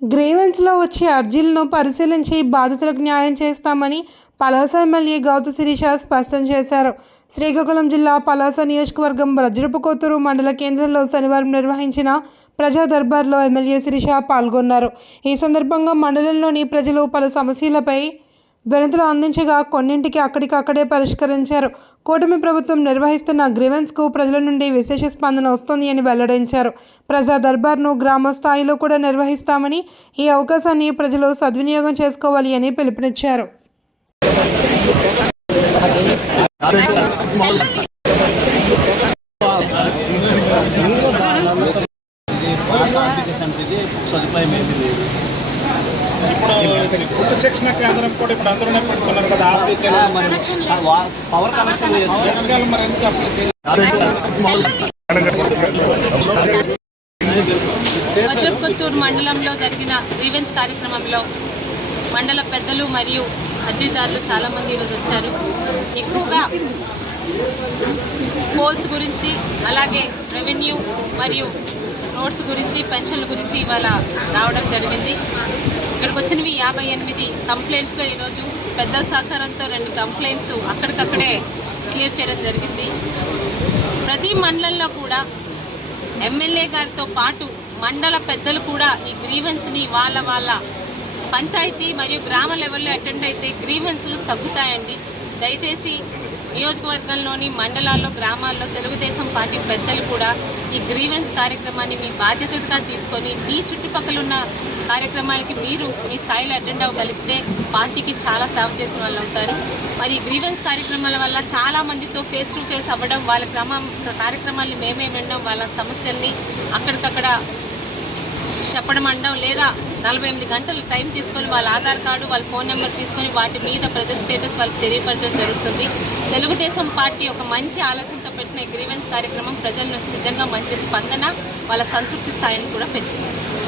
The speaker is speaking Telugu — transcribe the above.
గ్రీవెన్స్లో వచ్చే అర్జీలను పరిశీలించి బాధితులకు న్యాయం చేస్తామని పలాస ఎమ్మెల్యే గౌతు శిరీష స్పష్టం చేశారు. శ్రీకాకుళం జిల్లా పలాస నియోజకవర్గం వజ్రపుకొత్తూరు మండల కేంద్రంలో శనివారం నిర్వహించిన ప్రజా దర్బార్లో ఎమ్మెల్యే శిరీష పాల్గొన్నారు. ఈ సందర్భంగా మండలంలోని ప్రజలు పలు సమస్యలపై వినతులు అందించగా కొన్నింటికి అక్కడికక్కడే పరిష్కరించారు. కూటమి ప్రభుత్వం నిర్వహిస్తున్న గ్రీవెన్స్కు ప్రజల నుండి విశేష స్పందన వస్తోంది అని వెల్లడించారు. ప్రజా దర్బార్ను గ్రామ స్థాయిలో కూడా నిర్వహిస్తామని, ఈ అవకాశాన్ని ప్రజలు సద్వినియోగం చేసుకోవాలి అని పిలుపునిచ్చారు. ఇప్పుడు శిక్షణ కేంద్రం కూడా ఇప్పుడు అందరూనే పెట్టుకున్నారు కదా, పవర్ కనెక్షన్ మరి ఎందుకు అప్లై చేయాలి? వజ్రపుకొత్తూరు మండలంలో జరిగిన గ్రీవెన్స్ కార్యక్రమంలో మండల పెద్దలు మరియు అర్జీదారులు చాలామంది ఈరోజు వచ్చారు. ఎక్కువగా పోల్స్ గురించి, అలాగే రెవెన్యూ మరియు నోట్స్ గురించి, పెన్షన్ల గురించి ఇవాళ రావడం జరిగింది. ఇక్కడికి వచ్చినవి 58 కంప్లైంట్స్లో ఈరోజు పెద్దల సహకారంతో 2 కంప్లైంట్స్ అక్కడికక్కడే క్లియర్ చేయడం జరిగింది. ప్రతి మండలంలో కూడా ఎమ్మెల్యే గారితో పాటు మండల పెద్దలు కూడా ఈ గ్రీవెన్స్ని వాళ్ళ పంచాయతీ మరియు గ్రామ లెవెల్లో అటెండ్ అయితే గ్రీవెన్స్లు తగ్గుతాయండి. దయచేసి నియోజకవర్గంలోని మండలాల్లో, గ్రామాల్లో తెలుగుదేశం పార్టీ పెద్దలు కూడా ఈ గ్రీవెన్స్ కార్యక్రమాన్ని మీ బాధ్యతగా తీసుకొని మీ చుట్టుపక్కల ఉన్న కార్యక్రమాలకి మీరు మీ స్థాయిలో అటెండ్ అవ్వగలిగితే పార్టీకి చాలా సేవ చేసిన వాళ్ళు అవుతారు. మరి గ్రీవెన్స్ కార్యక్రమాల వల్ల చాలా మందితో ఫేస్ టు ఫేస్ అవ్వడం, వాళ్ళ కార్యక్రమాన్ని మేమే వినడం, వాళ్ళ సమస్యల్ని అక్కడికక్కడ చెప్పడం అనడం, లేదా 48 గంటలు టైం తీసుకొని వాళ్ళ ఆధార్ కార్డు, వాళ్ళ ఫోన్ నెంబర్ తీసుకొని వాటి మీద ప్రజెంట్ స్టేటస్ వాళ్ళకి తెలియపరచడం జరుగుతుంది. తెలుగుదేశం పార్టీ ఒక మంచి ఆలోచనతో పెట్టిన ఈ గ్రీవెన్స్ కార్యక్రమం ప్రజల నుంచి నిజంగా మంచి స్పందన, వాళ్ళ సంతృప్తి స్థాయిని కూడా పెంచుతుంది.